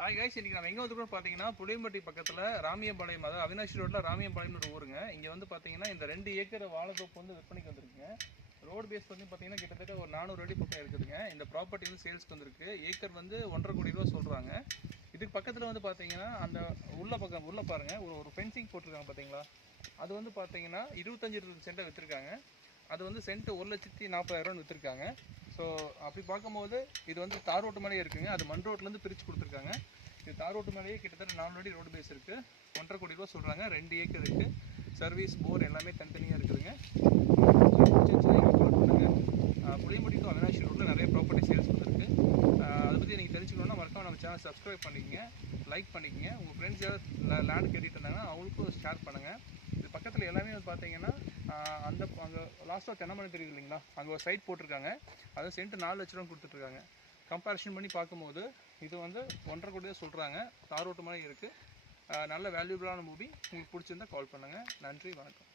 Hi guys, இன்னைக்கு நம்ம எங்கே வந்துருக்கோம் பார்த்தீங்கன்னா புளியம்பட்டி பக்கத்தில் ராமியம்பாளையம், அதாவது அவினாஷி ரோட்டில் ராமியம்பாளையம்னு ஒரு ஊருங்க. இங்கே வந்து பார்த்தீங்கன்னா இந்த 2 ஏக்கர் வாழைத்தோப்பு வந்து விற்பனைக்கு வந்துருக்குங்க. ரோடு பேஸ் வந்து பார்த்தீங்கன்னா கிட்டத்தட்ட ஒரு 400 அடி பக்கம் இருக்குதுங்க. இந்த ப்ராப்பர்ட்டி வந்து சேல்ஸ்க்கு வந்திருக்கு. ஏக்கர் வந்து 1.5 கோடி ரூபா சொல்கிறாங்க. இதுக்கு பக்கத்தில் வந்து பார்த்தீங்கன்னா அந்த உள்ள பாருங்க, ஒரு ஃபென்சிங் போட்டிருக்காங்க பார்த்தீங்களா. அது வந்து பார்த்தீங்கன்னா 25 சென்ட்டை விற்றுருக்காங்க. அது வந்து சென்ட் 1,40,000 விற்றுருக்காங்க. ஸோ அப்படி பார்க்கும்போது இது வந்து தார் ரோட்டு மேலேயே இருக்குங்க. அது மண் ரோட்லேருந்து பிரித்து கொடுத்துருக்காங்க. இது தார் ரோட்டு மேலேயே கிட்டத்தட்ட 4 அடி ரோடு பேஸ் இருக்குது. 1.5 கோடி ரூபா சொல்கிறாங்க. 2 ஏக்கர் இருக்குது. சர்வீஸ் போர் எல்லாமே தனித்தனியாக இருக்குதுங்க. கால் பண்ணுங்கள். புளியம்பட்டி டு அவினாஷி ரோட்டில் நிறைய ப்ராப்பர்ட்டி சேல்ஸ் வந்துருக்கு. அதை பற்றி நீங்கள் தெரிஞ்சுக்கணுன்னா மறக்காம நம்ம சேனல் சப்ஸ்கிரைப் பண்ணிக்கங்க, லைக் பண்ணிக்கங்க. உங்கள் ஃப்ரெண்ட்ஸ் யாராவது லேண்ட் கேட்டுட்டு இருந்தாங்கன்னா அவங்களுக்கும் ஷேர் பண்ணுங்கள். இது பக்கத்தில் எல்லாமே வந்து பார்த்தீங்கன்னா அங்கே லாஸ்ட்டாக தென்னமலை தெரியுது இல்லைங்களா, அங்கே ஒரு சைட் போட்டிருக்காங்க. அது சென்ட் 4 லட்ச ரூபா கொடுத்துட்ருக்காங்க. கம்பேரிஷன் பண்ணி பார்க்கும்போது இது வந்து 1.5 கோடி தான் சொல்கிறாங்க. தார் ரோட்டு மாதிரி இருக்குது. நல்ல வேல்யூபிளான மூவி. உங்களுக்கு பிடிச்சிருந்தா கால் பண்ணுங்கள். நன்றி, வணக்கம்.